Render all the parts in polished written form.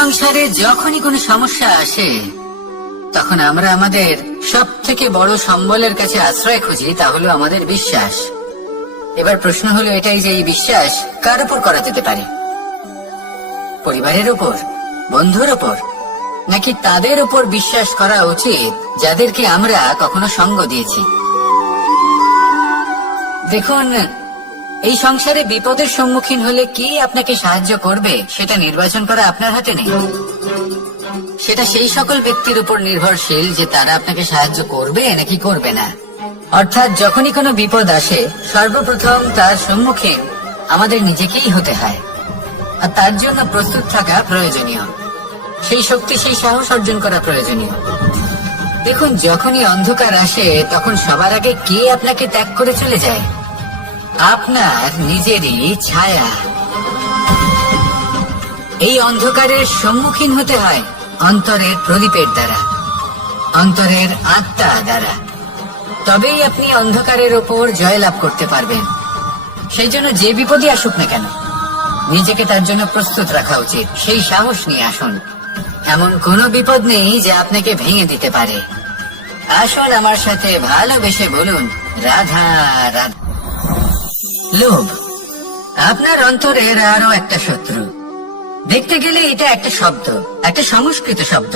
সংসারে যখনই কোনো সমস্যা আসে তখন আমরা আমাদের সব থেকে বড় সম্বলের কাছে আশ্রয় খুঁজি, তা হলো আমাদের বিশ্বাস। এবার প্রশ্ন হলো এটাই যে এই বিশ্বাস কার উপর করা যেতে পারে? পরিবারের উপর, বন্ধুর উপর, নাকি তাদের উপর বিশ্বাস করা উচিত যাদেরকে আমরা কখনো সঙ্গ দিয়েছি? দেখুন, এই সংসারে বিপদের সম্মুখীন হলে কে আপনাকে সাহায্য করবে সেটা নির্বাচন করা আপনার হাতে নেই। সেটা সেই সকল ব্যক্তির উপর নির্ভরশীল যে তারা আপনাকে সাহায্য করবে নাকি করবে না। অর্থাৎ যখনই কোনো বিপদ আসে সর্বপ্রথম তার সম্মুখীন আমাদের নিজেকেই হতে হয়, আর তার জন্য প্রস্তুত থাকা প্রয়োজনীয়। সেই শক্তি, সেই সাহস অর্জন করা প্রয়োজনীয়। দেখুন, যখনই অন্ধকার আসে তখন সবার আগে কে আপনাকে ত্যাগ করে চলে যায়? আপনার নিজেরই ছায়া। এই অন্ধকারের সম্মুখীন হতে হয় অন্তরের প্রদীপের দ্বারা, অন্তরের আত্মা দ্বারা। তবেই আপনি অন্ধকারের ওপর জয়লাভ করতে পারবেন। সেই জন্য যে বিপদই আসুক না কেন নিজেকে তার জন্য প্রস্তুত রাখা উচিত। সেই সাহস নিয়ে আসুন। এমন কোনো বিপদ নেই যে আপনাকে ভেঙে দিতে পারে। আসুন আমার সাথে ভালোবেসে বলুন, রাধা রাধা। লোভ আপনার অন্তরের আরো একটা শত্রু। দেখতে গেলে এটা একটা শব্দ, একটা সংস্কৃত শব্দ।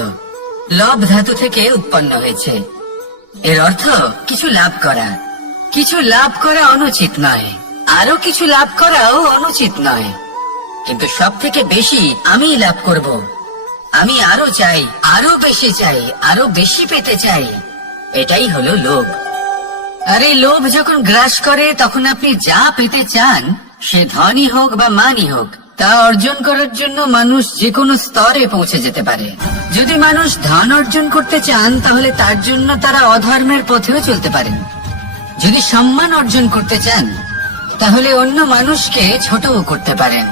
লব ধাতু থেকে উৎপন্ন হয়েছে। এর অর্থ কিছু লাভ করা। কিছু লাভ করা অনুচিত নয়, আরো কিছু লাভ করাও অনুচিত নয়, কিন্তু সব থেকে বেশি আমি লাভ করব, আমি আরো চাই, আরো বেশি চাই, আরো বেশি পেতে চাই, এটাই হলো লোভ। আর এই লোভ যখন গ্রাস করে তখন আপনি যা পেতে চান, সে ধনই হোক বা মানই হোক, তা অর্জন করার জন্য মানুষ যে কোনো স্তরে পৌঁছে যেতে পারে। যদি মানুষ ধন অর্জন করতে চান তাহলে তার জন্য তারা অধর্মের পথেও চলতে পারেন। যদি সম্মান অর্জন করতে চান তাহলে অন্য মানুষকে ছোটও করতে পারেন।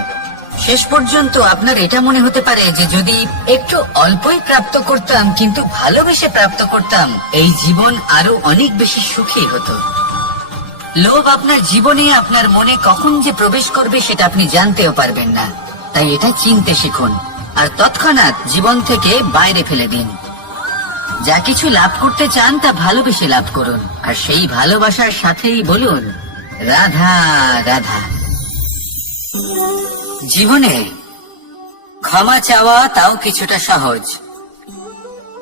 শেষ পর্যন্ত আপনার এটা মনে হতে পারে যে যদি একটু অল্পই প্রাপ্ত করতাম, কিন্তু ভালোবেসে প্রাপ্ত করতাম, এই জীবন আরো অনেক বেশি সুখী হতো। লোভ আপনার জীবনে, আপনার মনে কখন যে প্রবেশ করবে সেটা আপনি জানতেও পারবেন না। তাই এটা চিনতে শিখুন আর তৎক্ষণাৎ জীবন থেকে বাইরে ফেলে দিন। যা কিছু লাভ করতে চান তা ভালোবেসে লাভ করুন, আর সেই ভালোবাসার সাথেই বলুন, রাধা রাধা। জীবনে ক্ষমা চাওয়া তাও কিছুটা সহজ,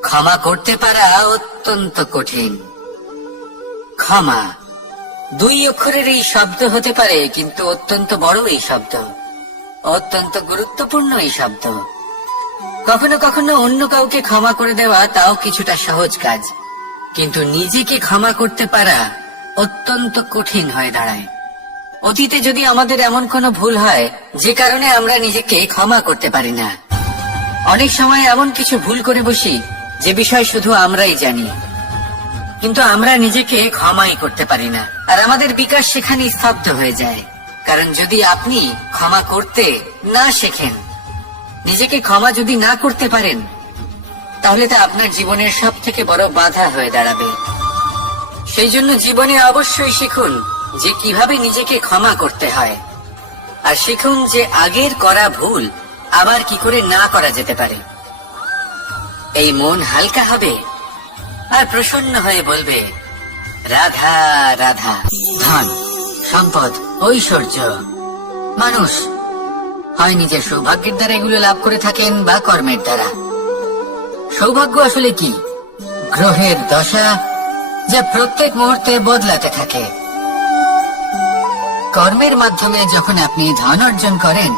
ক্ষমা করতে পারা অত্যন্ত কঠিন। ক্ষমা 2 অক্ষরের এই শব্দ হতে পারে, কিন্তু অত্যন্ত বড় এই শব্দ, অত্যন্ত গুরুত্বপূর্ণ এই শব্দ। কখনো কখনো অন্য কাউকে ক্ষমা করে দেওয়া তাও কিছুটা সহজ কাজ, কিন্তু নিজেকে ক্ষমা করতে পারা অত্যন্ত কঠিন হয়ে দাঁড়ায়। অতীতে যদি আমাদের এমন কোনো ভুল হয় যে কারণে আমরা নিজেকে ক্ষমা করতে পারি না, অনেক সময় এমন কিছু ভুল করে বসি যে বিষয় শুধু আমরাই জানি, কিন্তু আমরা নিজেকে ক্ষমাই করতে পারি না, আর আমাদের বিকাশ সেখানে স্তব্ধ হয়ে যায়। কারণ যদি আপনি ক্ষমা করতে না শেখেন, নিজেকে ক্ষমা যদি না করতে পারেন, তাহলে তা আপনার জীবনের সব থেকে বড় বাধা হয়ে দাঁড়াবে। সেই জন্য জীবনে অবশ্যই শিখুন যে কিভাবে নিজেকে ক্ষমা করতে হয়, আর শিখুন যে আগের করা ভুল আবার কি করে না করা যেতে পারে। এই মন হালকা হবে আর প্রসন্ন হয়ে বলবে, রাধা রাধা। ধন, সম্পদ, ঐশ্বর্য মানুষ হয় নিজের সৌভাগ্যের দ্বারা এগুলো লাভ করে থাকেন বা কর্মের দ্বারা। সৌভাগ্য আসলে কি? গ্রহের দশা, যা প্রত্যেক মুহূর্তে বদলাতে থাকে। কর্মের মাধ্যমে যখন আপনি ধন অর্জন করেন,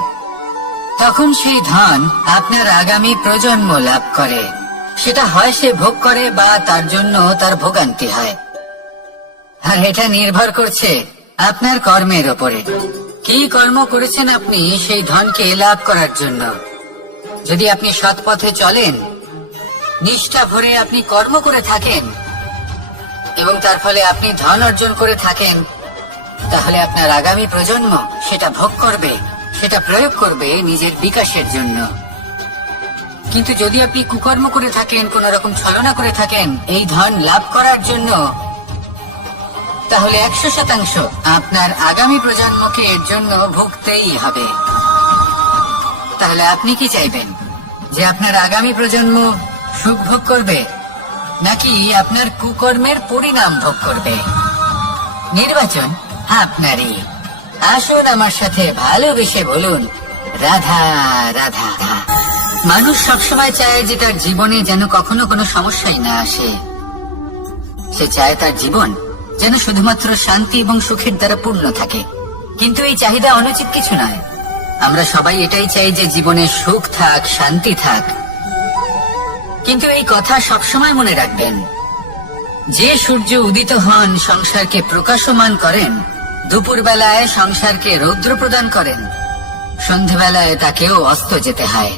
তখন সেই ধন আপনার আগামী প্রজন্ম লাভ করে। সেটা হয় সে ভোগ করে বা তার জন্য তার ভোগান্তি হয়, আর এটা নির্ভর করছে আপনার কর্মের ওপরে। কি কর্ম করেছেন আপনি সেই ধনকে লাভ করার জন্য? যদি আপনি সৎ পথে চলেন, নিষ্ঠা ভরে আপনি কর্ম করে থাকেন এবং তার ফলে আপনি ধন অর্জন করে থাকেন, তাহলে আপনার আগামী প্রজন্ম সেটা ভোগ করবে, সেটা প্রয়োগ করবে নিজের বিকাশের জন্য। কিন্তু যদি আপনি কুকর্ম করে থাকেন, কোন রকম ছলনা করে থাকেন এই ধন লাভ করার জন্য, তাহলে 100% আপনার আগামী প্রজন্মকে এর জন্য ভুগতেই হবে। তাহলে আপনি কি চাইবেন? যে আপনার আগামী প্রজন্ম সুখ ভোগ করবে, নাকি আপনার কুকর্মের পরিণাম ভোগ করবে? নির্বাচন আপনারই। আসুন আমার সাথে ভালোবেসে বলুন, রাধা রাধা। মানুষ সবসময় চায় যে তার জীবনে যেন কখনো কোনো সমস্যাই না আসে। সে চায় তার জীবন যেন শুধুমাত্র শান্তি এবং সুখের দ্বারা পূর্ণ থাকে। কিন্তু এই চাহিদা অনুচিত কিছু নয়। আমরা সবাই এটাই চাই যে জীবনে সুখ থাক, শান্তি থাক। কিন্তু এই কথা সবসময় মনে রাখবেন, যে সূর্য উদিত হন সংসারকে প্রকাশমান করেন, দুপুরবেলায় সংসারকে রৌদ্র প্রদান করেন, সন্ধ্যাবেলায় তাকেও অস্ত যেতে হয়।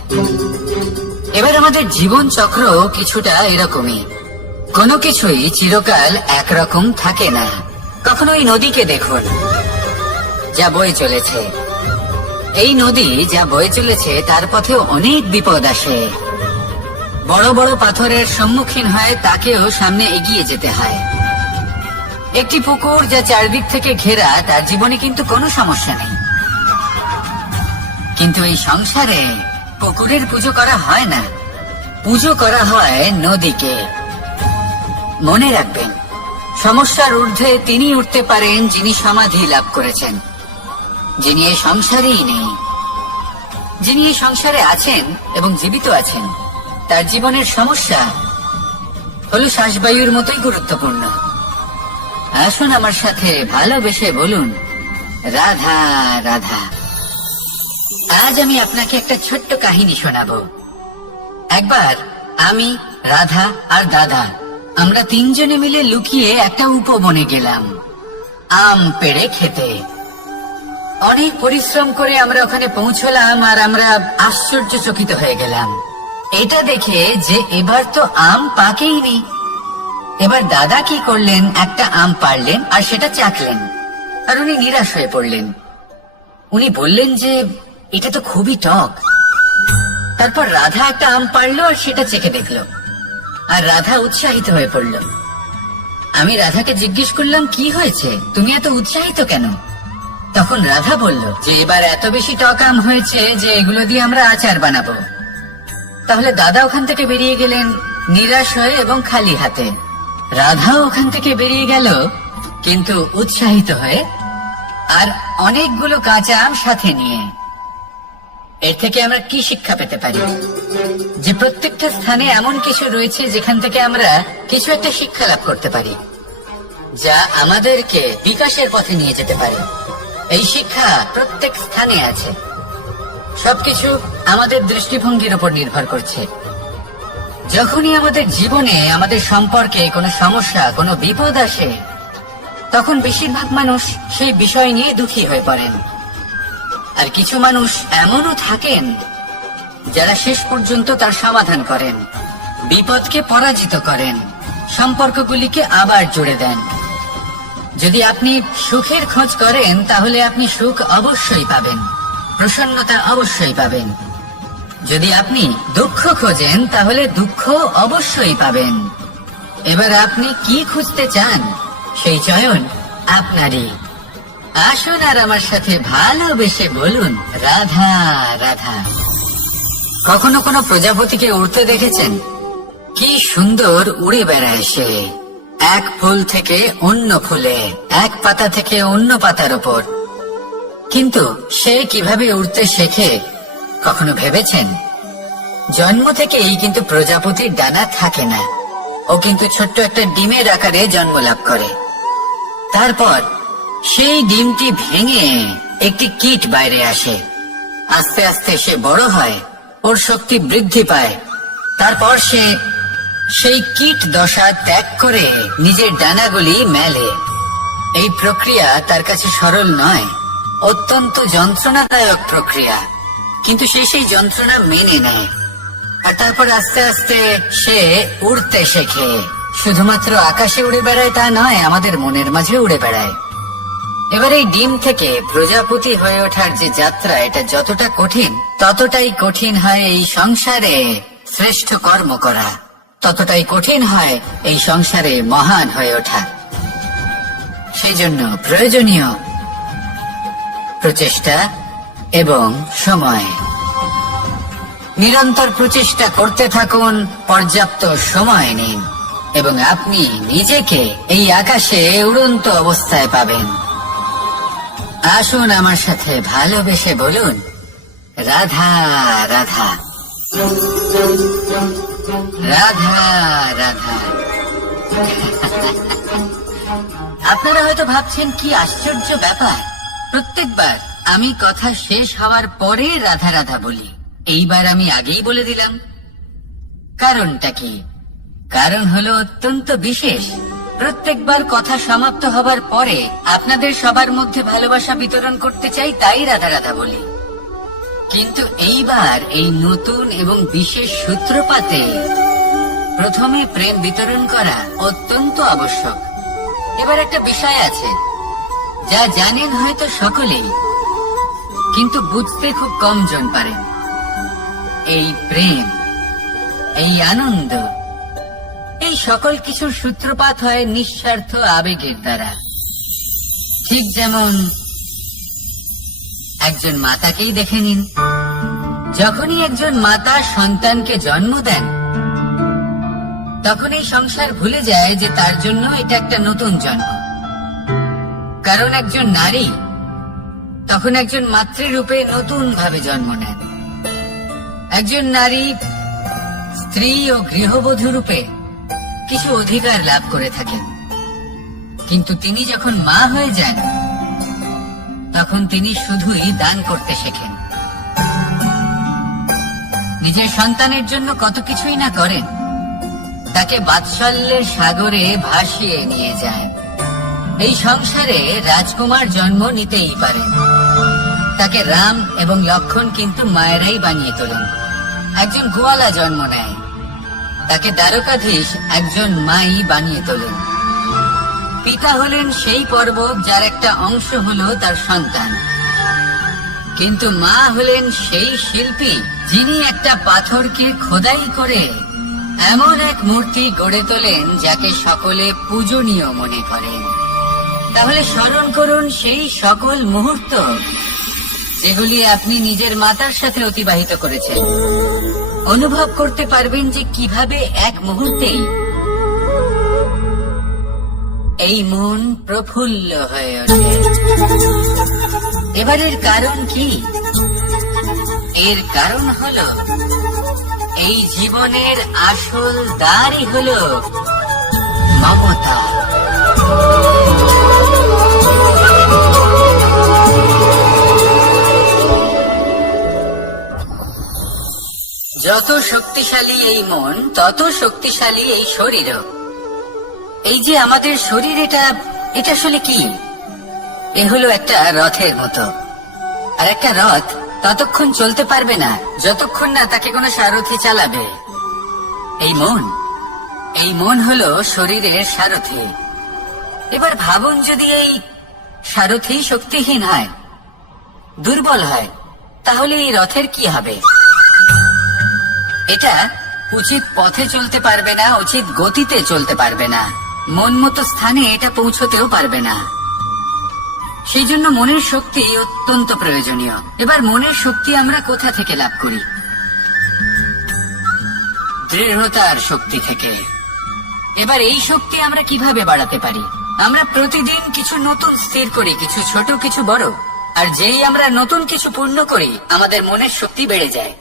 এবার আমাদের জীবন চক্র কিছুটা এরকমই। কোনো কিছুই চিরকাল একরকম থাকে না। কখনো এই নদীকে দেখুন, যা বয়ে চলেছে। এই নদী যা বয়ে চলেছে তার পথেও অনেক বিপদ আসে। বড় বড় পাথরের সম্মুখীন হয় তাকেও সামনে এগিয়ে যেতে হয়। একটি পুকুর যা চারদিক থেকে ঘেরা, তার জীবনে কিন্তু কোনো সমস্যা নেই। কিন্তু এই সংসারে পুকুরের পুজো করা হয় না, পুজো করা হয় নদীকে। মনে রাখবেন, সমস্যার ঊর্ধ্বে তিনি উঠতে পারেন যিনি সমাধি লাভ করেছেন, যিনি এই সংসারেই নেই। যিনি এই সংসারে আছেন এবং জীবিত আছেন, তার জীবনের সমস্যা হলো শ্বাসবায়ুর মতোই গুরুত্বপূর্ণ। আসুন আমার সাথে ভালোবেসে বলুন, রাধা রাধা। আজ আমি আপনাকে একটা ছোট্ট কাহিনী শোনাবো। একবার আমি, রাধা আর দাদা, আমরা তিনজনে মিলে লুকিয়ে একটা উপবনে গেলাম আম পেড়ে খেতে। অনেক পরিশ্রম করে আমরা ওখানে পৌঁছলাম আর আমরা আশ্চর্যচকিত হয়ে গেলাম এটা দেখে যে এবার তো আম পাকেইনি। এবার দাদা কি করলেন, একটা আম পারলেন আর সেটা চাখলেন, আর উনি নিরাশ হয়ে পড়লেন। উনি বললেন যে এটা তো খুবই টক। তারপর রাধা একটা আম পারলো আর সেটা চেখে দেখলো, আর রাধা উৎসাহিত হয়ে পড়ল। আমি রাধাকে জিজ্ঞেস করলাম, কি হয়েছে, তুমি এত উৎসাহিত কেন? তখন রাধা বলল যে এবার এত বেশি টক আম হয়েছে যে এগুলো দিয়ে আমরা আচার বানাবো। তাহলে দাদা ওখান থেকে বেরিয়ে গেলেন নিরাশ হয়ে এবং খালি হাতে। রাধাও ওখান থেকে বেরিয়ে গেল কিন্তু উৎসাহিত হয়ে, আর অনেকগুলো কাঁচা আম সাথে নিয়ে। এর থেকে আমরা কি শিক্ষা পেতে পারি? যে প্রত্যেকটা স্থানে এমন কিছু রয়েছে যেখান থেকে আমরা কিছু একটা শিক্ষা লাভ করতে পারি, যা আমাদেরকে বিকাশের পথে নিয়ে যেতে পারে। এই শিক্ষা প্রত্যেক স্থানে আছে। সবকিছু আমাদের দৃষ্টিভঙ্গির উপর নির্ভর করছে। যখনই আমাদের জীবনে, আমাদের সম্পর্কে কোনো সমস্যা, কোনো বিপদ আসে, তখন বেশিরভাগ মানুষ সেই বিষয় নিয়ে দুঃখী হয়ে পড়েন। আর কিছু মানুষ এমনও থাকেন যারা শেষ পর্যন্ত তার সমাধান করেন, বিপদকে পরাজিত করেন, সম্পর্কগুলিকে আবার জুড়ে দেন। যদি আপনি সুখের খোঁজ করেন তাহলে আপনি সুখ অবশ্যই পাবেন, প্রসন্নতা অবশ্যই পাবেন। যদি আপনি দুঃখ খোঁজেন তাহলে দুঃখ অবশ্যই পাবেন। এবার আপনি কি খুঁজতে চান, সেই চয়ন আপনারই। আসুন আর আমার সাথে ভালোবেসে বলুন, রাধা রাধা। কখনো কোনো প্রজাপতিকে উড়তে দেখেছেন? কি সুন্দর উড়ে বেড়ায় সে, এক ফুল থেকে অন্য ফুলে, এক পাতা থেকে অন্য পাতার উপর। কিন্তু সে কিভাবে উড়তে শেখে কখনো ভেবেছেন? জন্ম থেকেই কিন্তু প্রজাপতির ডানা থাকে না, ও কিন্তু ছোট্ট একটা ডিমের আকারে জন্ম লাভ করে। তারপর সেই ডিমটি ভেঙে একটি কীট বাইরে আসে। আস্তে আস্তে সে বড় হয়, ওর শক্তি বৃদ্ধি পায়। তারপর সে সেই কীট দশা ত্যাগ করে নিজের ডানাগুলি মেলে। এই প্রক্রিয়া তার কাছে সরল নয়, অত্যন্ত যন্ত্রণাদায়ক প্রক্রিয়া, কিন্তু সে সেই যন্ত্রণা মেনে নেয়। আর তারপর আস্তে আস্তে সে উড়তে শেখে। শুধুমাত্র আকাশে উড়ে বেড়ায় তা নয়, আমাদের মনের মাঝে উড়ে বেড়ায়। এবার এই ডিম থেকে প্রজাপতি হয়ে ওঠার যে যাত্রা, এটা যতটা কঠিন, ততটাই কঠিন হয় এই সংসারে শ্রেষ্ঠ কর্ম করা, ততটাই কঠিন হয় এই সংসারে মহান হয়ে ওঠা। সেই জন্য প্রয়োজনীয় প্রচেষ্টা এবং সময়। নিরন্তর প্রচেষ্টা করতে থাকুন, পর্যাপ্ত সময় নিন এবং আপনি নিজেকে এই আকাশে উড়ন্ত অবস্থায় পাবেন। আসুন আমার সাথে ভালোবেসে বলুন, রাধা রাধা, রাধা রাধা। আপনারা হয়তো ভাবছেন কি আশ্চর্য ব্যাপার, প্রত্যেকবার আমি কথা শেষ হওয়ার পরে রাধা রাধা বলি, এইবার আমি আগেই বলে দিলাম। কারণটা কি? কারণ হলো অত্যন্ত বিশেষ। প্রত্যেকবার কথা সমাপ্ত হবার পরে আপনাদের সবার মধ্যে ভালোবাসা বিতরণ করতে চাই, তাই রাধা রাধা বলি। কিন্তু এইবার এই নতুন এবং বিশেষ সূত্রপাতে প্রথমে প্রেম বিতরণ করা অত্যন্ত আবশ্যক। এবার একটা বিষয় আছে যা জানেন হয়তো সকলেই, কিন্তু বুঝতে খুব কম জন পারেন। এই প্রেম, এই আনন্দ, এই সকল কিছুর সূত্রপাত হয় নিঃস্বার্থ আবেগের দ্বারা। ঠিক যেমন একজন মাতাকেই দেখে নিন। যখনই একজন মাতা সন্তানকে জন্ম দেন, তখন এই সংসার ভুলে যায় যে তার জন্য এটা একটা নতুন জন্ম। কারণ একজন নারী তখন একজন মাতৃরূপে নতুন ভাবে জন্ম নেন। একজন নারী স্ত্রী ও গৃহবধূ রূপে কিছু অধিকার লাভ করে থাকেন, কিন্তু তিনি যখন মা হয়ে যান তখন তিনি শুধুই দান করতে শেখেন। নিজের সন্তানের জন্য কত কিছুই না করেন, তাকে বাৎসল্যের সাগরে ভাসিয়ে নিয়ে যায়। এই সংসারে রাজকুমার জন্ম নিতেই পারেন, তাকে রাম এবং লক্ষণ কিন্তু মায়েরাই বানিয়ে তোলেন। একজন গোয়ালা জন্ম নেয়, তাকে দ্বারকাধীশ একজন মাই বানিয়ে তোলেন। পিতা হলেন সেই পর্বত যার একটা অংশ হলো তার সন্তান, কিন্তু মা হলেন সেই শিল্পী যিনি একটা পাথরকে খোদাই করে এমন এক মূর্তি গড়ে তোলেন যাকে সকলে পূজনীয় মনে করেন। তাহলে স্মরণ করুন সেই সকল মুহূর্ত যেগুলি আপনি নিজের মাতার সাথে অতিবাহিত করেছেন। অনুভব করতে পারবেন যে কিভাবে এক মুহূর্তেই এই মন প্রফুল্ল হয়ে ওঠে। এবারের কারণ কি? এর কারণ হলো এই জীবনের আসল দ্বারই হলো মমতা। যত শক্তিশালী এই মন, তত শক্তিশালী এই শরীরও। এই যে আমাদের শরীর, এটা আসলে কি? এ হলো একটা রথের মতো। আর একটা রথ ততক্ষণ চলতে পারবে না যতক্ষণ না তাকে কোনো সারথি চালাবে। এই মন হলো শরীরের সারথি। এবার ভাবুন, যদি এই সারথি শক্তিহীন হয়, দুর্বল হয়, তাহলে এই রথের কি হবে? এটা উচিত পথে চলতে পারবে না, উচিত গতিতে চলতে পারবে না, মন মতো স্থানে এটা পৌঁছতেও পারবে না। সেই জন্য মনের শক্তি অত্যন্ত প্রয়োজনীয়। এবার মনের শক্তি আমরা কোথা থেকে লাভ করি? দৃঢ়তার শক্তি থেকে। এবার এই শক্তি আমরা কিভাবে বাড়াতে পারি? আমরা প্রতিদিন কিছু নতুন স্থির করি, কিছু ছোট কিছু বড়, আর যেই আমরা নতুন কিছু পূর্ণ করি আমাদের মনের শক্তি বেড়ে যায়।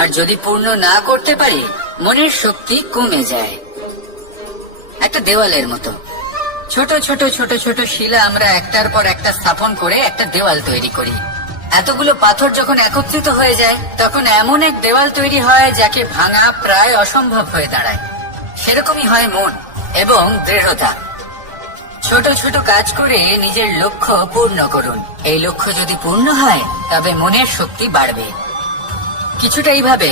আর যদি পূর্ণ না করতে পারি মনের শক্তি কমে যায়। একটা দেওয়ালের মতো ছোট ছোট ছোট ছোট শিলা আমরা একটার পর একটা স্থাপন করে একটা দেওয়াল তৈরি করি। এতগুলো পাথর যখন একত্রিত হয়ে যায় তখন এমন এক দেওয়াল তৈরি হয় যাকে ভাঙা প্রায় অসম্ভব হয়ে দাঁড়ায়। সেরকমই হয় মন এবং দৃঢ়তা। ছোট ছোট কাজ করে নিজের লক্ষ্য পূর্ণ করুন। এই লক্ষ্য যদি পূর্ণ হয় তবে মনের শক্তি বাড়বে। কিছুটা এইভাবে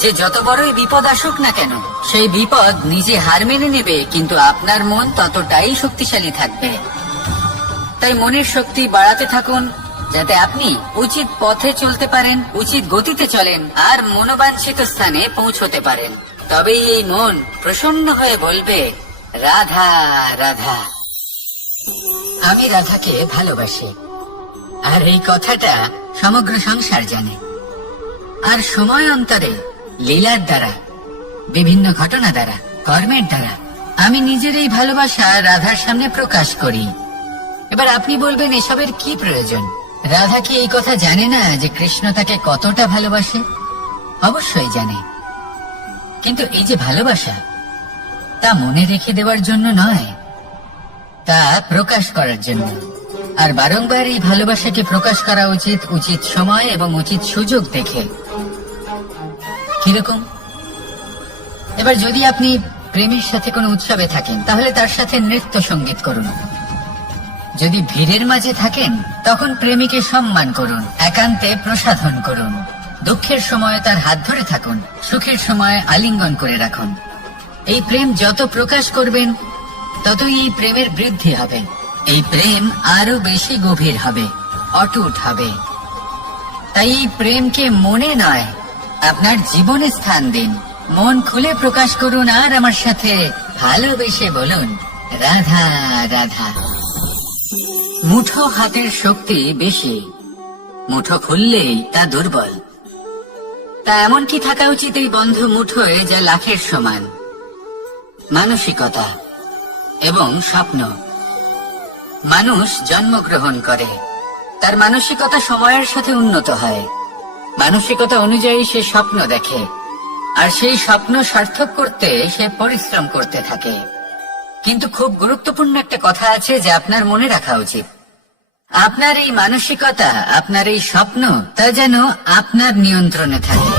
যে যত বড়ই বিপদ আসুক না কেন সেই বিপদ নিজে হার মেনে নেবে, কিন্তু আপনার মন ততটাই শক্তিশালী থাকবে। তাই মনের শক্তি বাড়াতে থাকুন যাতে আপনি উচিত পথে চলতে পারেন, উচিত গতিতে চলেন আর মনোবাঞ্ছিত স্থানে পৌঁছতে পারেন। তবেই এই মন প্রসন্ন হয়ে বলবে, রাধা রাধা। আমি রাধাকে ভালোবাসি, আর এই কথাটা সমগ্র সংসার জানে। আর সময় অন্তরে লীলার দ্বারা, বিভিন্ন ঘটনা দ্বারা, কর্মের দ্বারা আমি নিজের এই ভালোবাসা রাধার সামনে প্রকাশ করি। এবার আপনি বলবেন, এসবের কি প্রয়োজন? রাধা কি এই কথা জানে না যে কৃষ্ণ তাকে কতটা ভালোবাসে? অবশ্যই জানে, কিন্তু এই যে ভালোবাসা, তা মনে রেখে দেওয়ার জন্য নয়, তা প্রকাশ করার জন্য। আর বারংবার এই ভালোবাসাকে প্রকাশ করা উচিত, উচিত সময় এবং উচিত সুযোগ দেখে। কিরকম? এবার যদি আপনি প্রেমের সাথে কোনো উৎসবে থাকেন, তাহলে তার সাথে নৃত্য সঙ্গীত করুন। যদি ভিড়ের মাঝে থাকেন, তখন প্রেমিকে সম্মান করুন, একান্তে প্রসাধন করুন। দুঃখের সময় তার হাত ধরে থাকুন, সুখের সময় আলিঙ্গন করে রাখুন। এই প্রেম যত প্রকাশ করবেন, ততই এই প্রেমের বৃদ্ধি হবে। এই প্রেম আরো বেশি গভীর হবে, অটুট হবে। তাই এই প্রেমকে মনে নয়, আপনার জীবনে স্থান দিন। মন খুলে প্রকাশ করুন আর আমার সাথে ভালোবেসে বলুন, রাধা রাধা। মুঠো হাতের শক্তি বেশি, মুঠো খুললেই তা দুর্বল। তা এমন কি থাকা উচিত এই বন্ধ মুঠোয় যা লাখের সমান? মানসিকতা এবং স্বপ্ন। মানুষ জন্মগ্রহণ করে, তার মানসিকতা সময়ের সাথে উন্নত হয়। মানসিকতা অনুযায়ী সে স্বপ্ন দেখে, আর সেই স্বপ্ন সার্থক করতে সে পরিশ্রম করতে থাকে। কিন্তু খুব গুরুত্বপূর্ণ একটা কথা আছে যা আপনার মনে রাখা উচিত। আপনার এই মানসিকতা, আপনার এই স্বপ্ন, তা যেন আপনার নিয়ন্ত্রণে থাকে।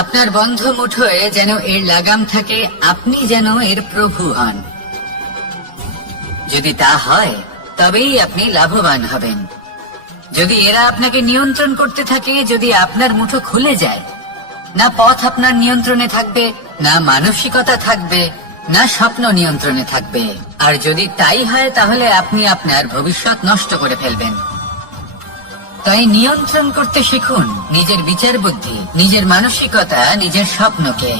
আপনার বন্ধ মুঠোয় যেন এর লাগাম থাকে, আপনি যেন এর প্রভু হন। যদি তা হয়, তবেই আপনি লাভবান হবেন। যদি এরা আপনাকে নিয়ন্ত্রণ করতে থাকে, যদি আপনার মুঠো খুলে যায়, না পথ আপনার নিয়ন্ত্রণে থাকবে, না মানসিকতা থাকবে, না স্বপ্ন নিয়ন্ত্রণে থাকবে। আর যদি তাই হয়, তাহলে আপনি আপনার ভবিষ্যৎ নষ্ট করে ফেলবেন। তাই নিয়ন্ত্রণ করতে শিখুন নিজের বিচার বুদ্ধি, নিজের মানসিকতা, নিজের স্বপ্নকে।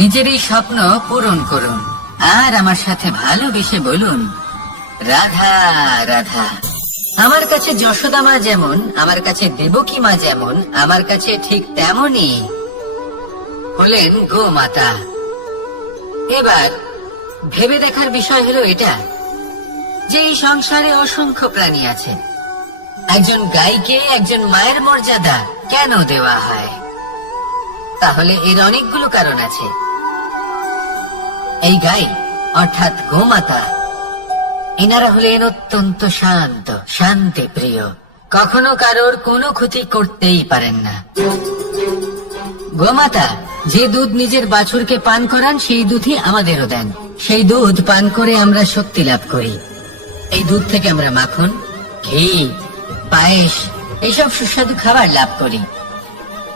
নিজের এই স্বপ্ন পূরণ করুন আর আমার সাথে ভালোবেসে বলুন, রাধা রাধা। আমার কাছে যশোদা মা যেমন, আমার কাছে দেবকী মা যেমন, আমার কাছে ঠিক তেমনই হলেন গোমাতা। এবার ভেবে দেখার বিষয় হলো এটা, যে এই সংসারে অসংখ্য প্রাণী আছে, একজন গাইকে একজন মায়ের মর্যাদা কেন দেওয়া হয়? তাহলে এর অনেকগুলো কারণ আছে। এই গাই অর্থাৎ গোমাতা, এনারা হলেন অত্যন্ত শান্ত, শান্তি প্রিয়, কখনো কারোর কোনো ক্ষতি করতেই পারেন না। গোমাতা যে দুধ নিজের বাছুরকে পান করান, সেই দুধই আমাদেরও দেন। সেই দুধ পান করে আমরা শক্তি লাভ করি। এই দুধ থেকে আমরা মাখন, ঘি, পায়েস, এইসব সুস্বাদু খাবার লাভ করি।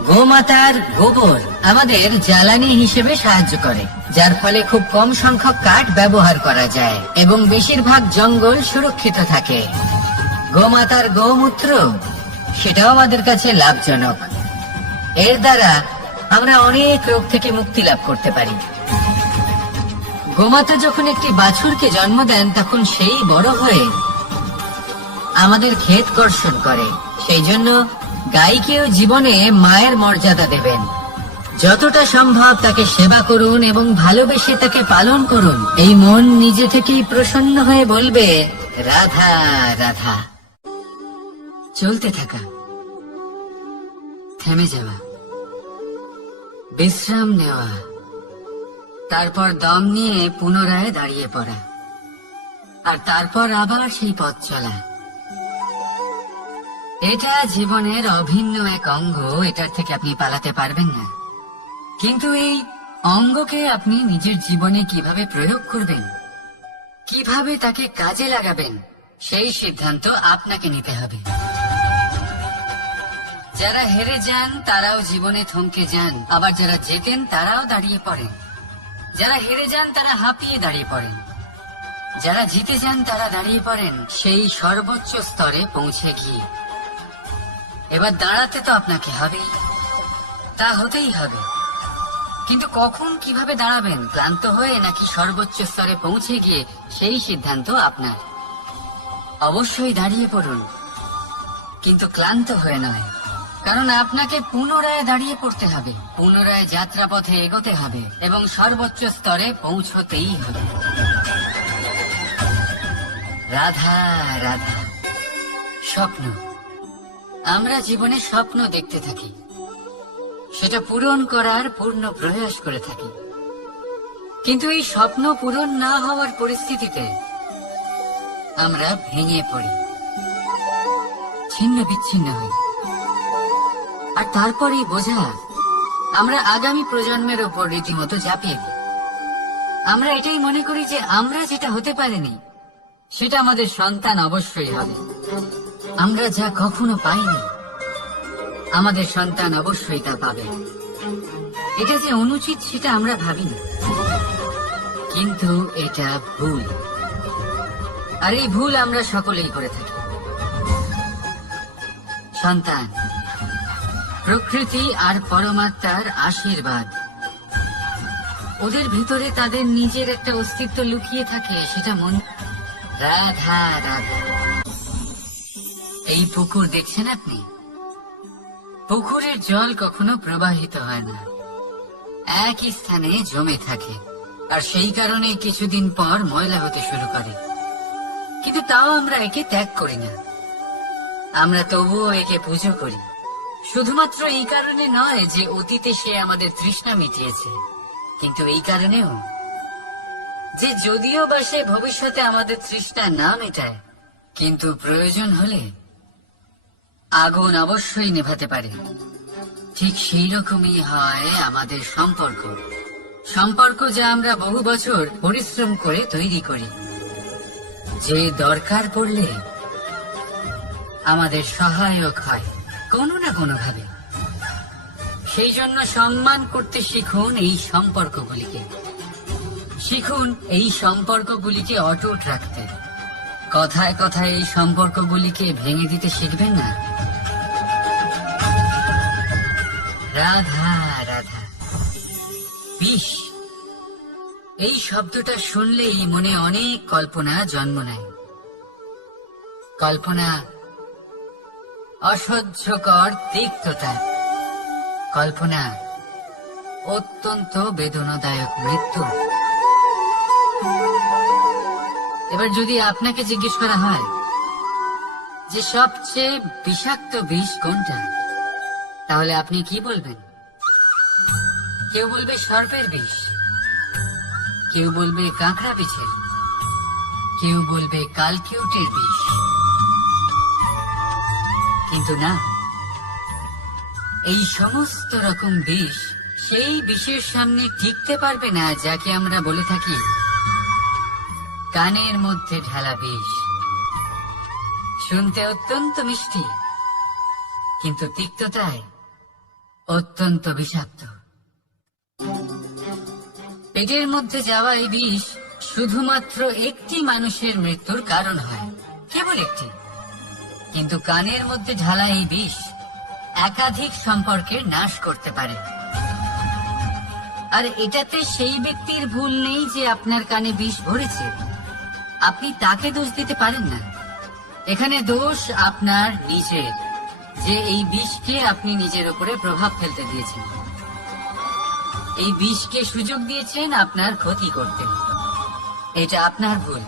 গোমাতার গোবর আমাদের জ্বালানি হিসেবে সাহায্য করে, যার ফলে খুব কম সংখ্যক কাঠ ব্যবহার করা যায় এবং বেশিরভাগ জঙ্গল সুরক্ষিত থাকে। গোমাতার গোমূত্র, সেটাও আমাদের কাছে লাভজনক। এর দ্বারা আমরা অনেক রোগ থেকে মুক্তি লাভ করতে পারি। গোমাতা যখন একটি বাছুরকে জন্ম দেন, তখন সেই বড় হয়ে আমাদের ক্ষেত কর্ষণ করে। সেই জন্য গাইকেও জীবনে মায়ের মর্যাদা দেবেন। যতটা সম্ভব তাকে সেবা করুন এবং ভালোবেসে তাকে পালন করুন। এই মন নিজে থেকেই প্রসন্ন হয়ে বলবে, রাধা রাধা। চলতে থাকা, থেমে যাওয়া, বিশ্রাম নেওয়া, তারপর দম নিয়ে পুনরায় দাঁড়িয়ে পড়া, আর তারপর আবার সেই পথ চলা। এটা জীবনের অভিন্ন এক অঙ্গ, এটার থেকে আপনি পালাতে পারবেন না। কিন্তু এই অঙ্গকে আপনি নিজের জীবনে কিভাবে প্রয়োগ করবেন, কিভাবে তাকে কাজে লাগাবেন, সেই সিদ্ধান্ত আপনাকে নিতে হবে। যারা হেরে যান তারাও জীবনে থমকে যান, আবার যারা জেতেন তারাও দাঁড়িয়ে পড়েন। যারা হেরে যান তারা হাঁপিয়ে দাঁড়িয়ে পড়েন, যারা জিতে যান তারা দাঁড়িয়ে পড়েন সেই সর্বোচ্চ স্তরে পৌঁছে গিয়ে। এবার দাঁড়াতে তো আপনাকে হবেই, তা হতেই হবে। কিন্তু কখন, কিভাবে দাঁড়াবেন, ক্লান্ত হয়ে নাকি সর্বোচ্চ স্তরে পৌঁছে গিয়ে, সেই সিদ্ধান্ত আপনার। অবশ্যই দাঁড়িয়ে পড়ুন, কিন্তু ক্লান্ত হয়ে নয়। কারণ আপনাকে পুনরায় দাঁড়িয়ে পড়তে হবে, পুনরায় যাত্রাপথে এগোতে হবে এবং সর্বোচ্চ স্তরে পৌঁছতেই হবে। রাধা রাধা। স্বপ্ন, আমরা জীবনে স্বপ্ন দেখতে থাকি, সেটা পূরণ করার পূর্ণ প্রয়াস করে থাকি, কিন্তু এই স্বপ্ন পূরণ না হওয়ার পরিস্থিতিতে আমরা ভেঙে পড়ি, ছিন্ন বিচ্ছিন্ন হই। আর তারপরেই বোঝা আমরা আগামী প্রজন্মের ওপর রীতিমতো ঝাঁপিয়ে দিই। আমরা এটাই মনে করি যে আমরা যেটা হতে পারিনি সেটা আমাদের সন্তান অবশ্যই হবে। আমরা যা কখনো পাইনি আমাদের সন্তান অবশ্যই তা পাবে। এটা যে অনুচিত সেটা আমরা ভাবিনি, কিন্তু এটা ভুল। আর এই ভুল আমরা সকলেই করে থাকি। সন্তান প্রকৃতি আর পরমাত্মার আশীর্বাদ। ওদের ভিতরে তাদের নিজের একটা অস্তিত্ব লুকিয়ে থাকে, সেটা মন। রাধা রাধা। এই পুকুর দেখছেন আপনি? পুকুরের জল কখনো প্রবাহিত হয় না, একই স্থানে জমে থাকে, আর সেই কারণে কিছুদিন পর ময়লা হতে শুরু করে। কিন্তু তাও আমরা একে ত্যাগ করি না, আমরা তবুও একে পুজো করি। শুধুমাত্র এই কারণে নয় যে অতীতে সে আমাদের তৃষ্ণা মিটিয়েছে, কিন্তু এই কারণেও যে যদিও বা সে ভবিষ্যতে আমাদের তৃষ্ণা না মেটায়, কিন্তু প্রয়োজন হলে আগুন অবশ্যই নেভাতে পারে। ঠিক সেই রকমই হয় আমাদের সম্পর্ক, সম্পর্ক যা আমরা বহু বছর পরিশ্রম করে তৈরি করি, যে দরকার পড়লে আমাদের সহায়ক হয় কোনো না কোনো ভাবে। সেই জন্য সম্মান করতে শিখুন এই সম্পর্কগুলিকে, শিখুন এই সম্পর্কগুলিকে অটুট রাখতে। কথায় কথায় এই সম্পর্কগুলিকে ভেঙে দিতে শিখবেন না। রাধা রাধা। বিষ, এই শব্দটা শুনলেই মনে অনেক কল্পনা জন্ম নেয়। কল্পনা অসহ্যকর তিক্ততা, কল্পনা অত্যন্ত বেদনাদায়ক মৃত্যু। এবার যদি আপনাকে জিজ্ঞেস করা হয় যে সবচেয়ে বিষাক্ত বিষ কোনটা, তাহলে আপনি কি বলবেন? কেউ বলবে সর্পের বিষ, কেউ বলবে কাঁকড়া বিছের, কেউ বলবে কালকিউটের বিষ। কিন্তু না, এই সমস্ত রকম বিষ সেই বিষের সামনে টিকতে পারবে না যাকে আমরা বলে থাকি কানের মধ্যে ঢালা বিষ। শুনতে অত্যন্ত মিষ্টি, কিন্তু তিক্ততায় অত্যন্ত বিষাক্ত। পেটের মধ্যে যাওয়া এই বিষ শুধুমাত্র একটি মানুষের মৃত্যুর কারণ হয়, কেবল একটি। কিন্তু কানের মধ্যে ঢালা এই বিষ একাধিক সম্পর্কের নাশ করতে পারে। আর এটাতে সেই ব্যক্তির ভুল নেই যে আপনার কানে বিষ ভরেছে, আপনি তাকে দোষ দিতে পারেন না। এখানে দোষ আপনার নিজের, যে এই বিষকে আপনি নিজের উপরে প্রভাব ফেলতে দিয়েছেন, এই বিষকে সুযোগ দিয়েছেন আপনার ক্ষতি করতে। এটা আপনার ভুল।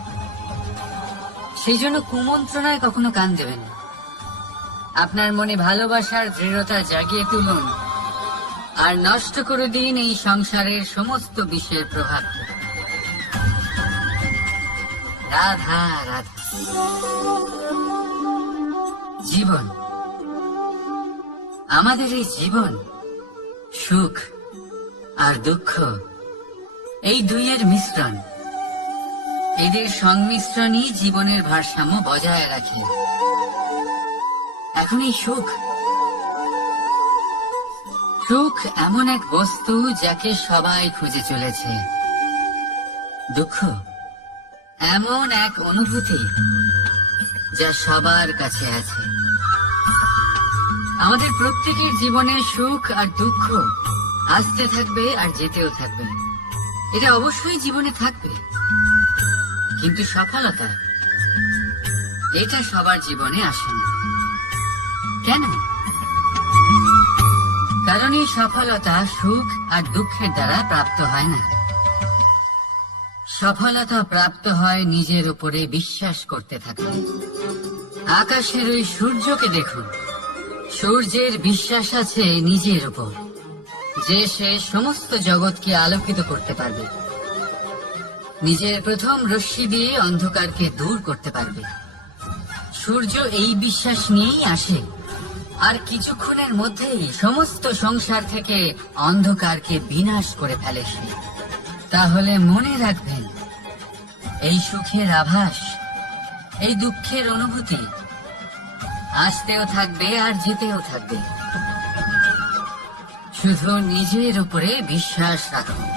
সেই জন্য কুমন্ত্রণায় কখনো কান দেবেন না। আপনার মনে ভালোবাসার দৃঢ়তা জাগিয়ে তুলুন আর নষ্ট করে দিন এই সংসারের সমস্ত বিষের প্রভাব। রাধা রাধা। জীবন, আমাদের এই জীবন, সুখ আর দুঃখ, এই দুইয়ের মিশ্রণ। এদের সংমিশ্রণই জীবনের ভারসাম্য বজায় রাখে। এখন এই সুখ, সুখ এমন এক বস্তু যাকে সবাই খুঁজে চলেছে। দুঃখ এমন এক অনুভূতি যা সবার কাছে আছে। আমাদের প্রত্যেকের জীবনে সুখ আর দুঃখ আসতে থাকবে আর যেতেও থাকবে। এটা অবশ্যই জীবনে থাকবে, কিন্তু সফলতা এটা সবার জীবনে আসে না। কেন? কারণ এই সফলতা সুখ আর দুঃখের দ্বারা প্রাপ্ত হয় না। সফলতা প্রাপ্ত হয় নিজের উপরে বিশ্বাস করতে থাকলে। আকাশের ওই সূর্যকে দেখুন, সূর্যের বিশ্বাস আছে নিজের উপর যে সে সমস্ত জগৎকে আলোকিত করতে পারবে, নিজের প্রথম রশ্মি দিয়ে অন্ধকারকে দূর করতে পারবে। সূর্য এই বিশ্বাস নিয়েই আসে, আর কিছুক্ষণের মধ্যেই সমস্ত সংসার থেকে অন্ধকারকে বিনাশ করে ফেলে সে। তাহলে মনে রাখবেন, এই সুখের আভাস, এই দুঃখের অনুভূতি আসতেও থাকবে আর যেতেও থাকবে। শুধু নিজের উপরে বিশ্বাস রাখুন,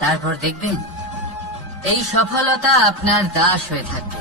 তারপর দেখবেন এই সফলতা আপনার দাস হয়ে থাকবে।